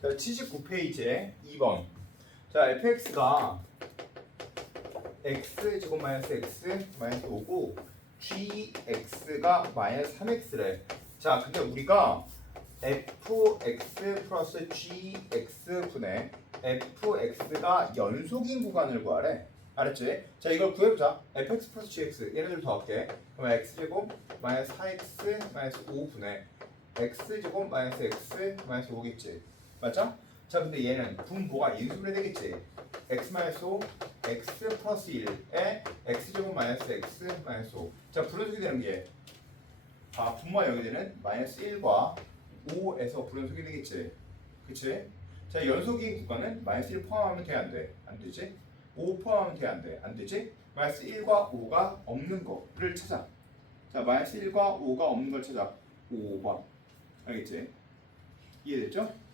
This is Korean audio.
자, 79페이지에 2번. 자, fx가 x 제곱 마이너스 x 마이너스 5고 gx가 마이너스 3x래. 자, 근데 우리가 fx 플러스 gx 분의 fx가 연속인 구간을 구하래. 알았지? 자, 이걸 구해보자. fx 플러스 gx 예를 들어 더 할게. 그럼 x 제곱 마이너스 4x 마이너스 5 분의 x 제곱 마이너스 x 마이너스 5겠지. 맞죠? 자, 근데 얘는 분모가 인수분해 되겠지. x 마이너스 5, x 플러스 1에 x 제곱 마이너스 x 마이너스 5. 자, 분원속이 되는 게 아, 분모가 여기 되는 마이너스 1과 5에서 분원속이 되겠지. 그치? 자, 연속인 구간은 마이너스 1 포함하면 돼, 안 돼? 안 되지? 5 포함하면 돼, 안 돼? 안 되지? 마이너스 1과 5가 없는 거를 찾아. 자, 마이너스 1과 5가 없는 걸 찾아. 5번. 알겠지? 이해됐죠?